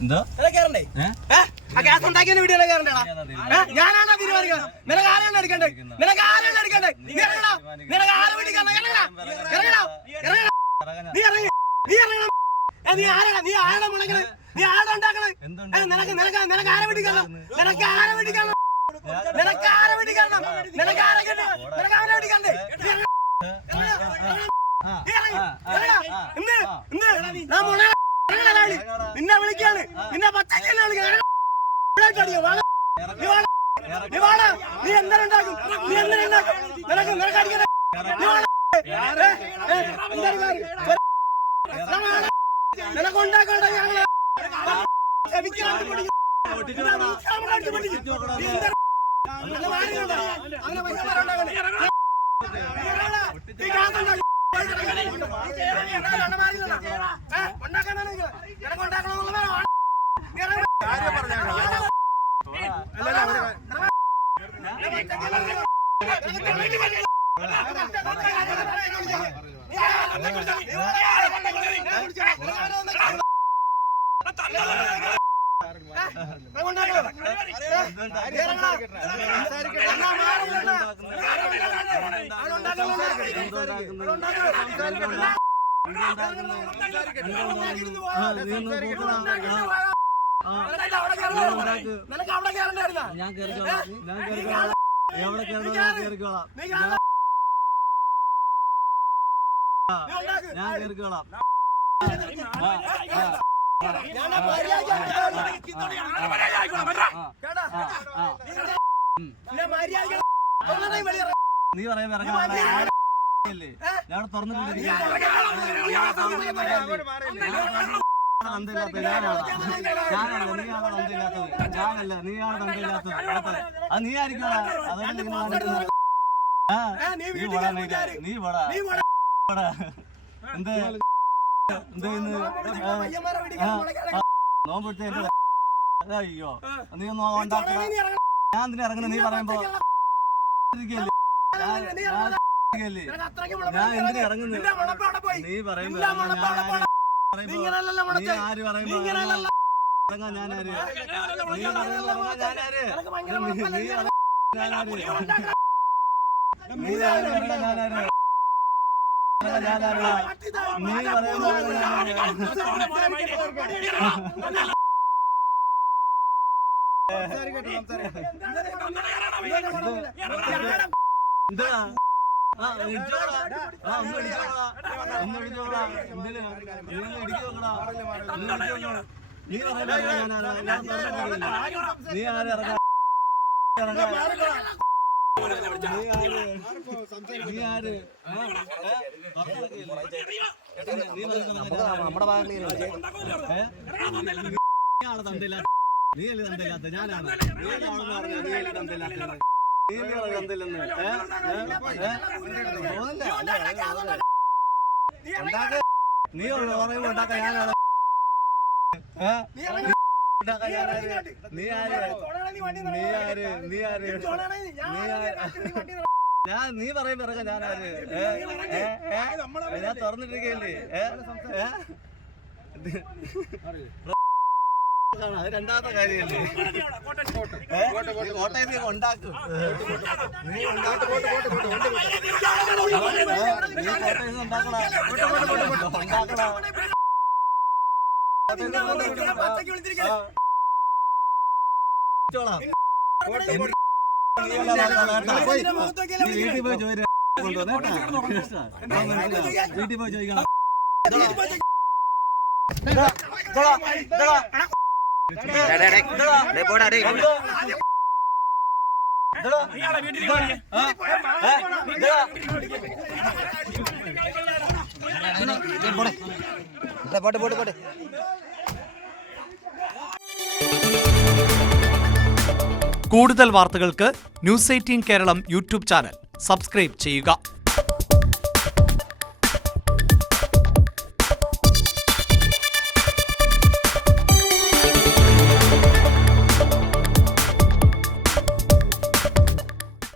എന്തോ ഞാനാണ് തീരുമാനിക്കുന്നത്. നിനക്ക് ആരാണ് എടുക്കണ്ടേ? നിനക്ക് ആരാണ് എടുക്കണ്ടേ? നീ ഇറങ്ങണം. നിനക്ക് ആരെ പിടിക്കണം? ഇറങ്ങണം. ഇറങ്ങണം. ഇറങ്ങണം. നീ ഇറങ്ങി. നീ ഇറങ്ങണം. നീ ആരാണ്? നീ ആരാണ് മുളകണത്? നീ ആരാണ് ഉണ്ടാക്കണത്? നിനക്ക് നിനക്ക് നിനക്ക് ആരെ പിടിക്കണം? നിനക്ക് ആരെ പിടിക്കണം? നിനക്ക് ആരെ പിടിക്കണം? നിനക്ക് ആരെ കിട്ടണം? നിനക്ക് അവനെ പിടിക്കണ്ടേ? നിന്നെ വിളിക്കാണ്. നിന്നെ പച്ചക്കന്നെ വിളിക്കാൻ. നീ എന്തുണ്ടാക്കും? നീ എന്തുണ്ടാക്കും? നിനക്ക് നിനക്ക് അടിക്കണേ. നിനക്ക് ഉണ്ടാക്കണ്ട. ഞങ്ങള് നീ പറയുമ്പോ ഞാൻ തുറന്നിട്ടില്ല. ഞാനല്ല, നീയാണ് തണ്ടില്ലാത്തത്. അത് നീ ആയിരിക്കും. നീ പടാ എന്ത് നോമ്പെടുത്ത അയ്യോ നീ ഒന്നും ഉണ്ടാക്കുക. ഞാൻ എന്തിനാ ഇറങ്ങുന്നത്? നീ പറയുമ്പോ ഞാൻ എന്തിനാ ഇറങ്ങുന്നത്? നീ പറയുമ്പോ ആര് പറയുമ്പോ ഇറങ്ങാൻ ഞാനാര്? നീ ഞാനാര്? നീ ഞാനാര്? നീ പറയുമ്പോ നീ ആര് ഇറങ്ങാ? നമ്മുടെ ഭാഗത്ത് തണ്ടില്ലാത്ത നീയല്ലേ തണ്ടില്ലാത്ത ഞാനാണ്. നീയല്ലേ തണ്ടില്ലാത്ത നീ പറയുമ്പോ ഉണ്ടാക്കാൻ ഞാനാണ്. നീ ആര്? നീ ആര്? നീ ആര്? നീ പറയുമ്പോ ഇറങ്ങാൻ ഞാനാര്? ഞാൻ തുറന്നിട്ടിരിക്കല്ലേ? അത് രണ്ടാമത്തെ കാര്യമല്ലേ? കോട്ടയത്ത് ഉണ്ടാക്കും. നീ വീട്ടിൽ പോയി ചോദിച്ചു വീട്ടിൽ പോയി ചോദിക്കണം. കൂടുതൽ വാർത്തകൾക്ക് news 18 Keralam YouTube channel subscribe ചെയ്യുക.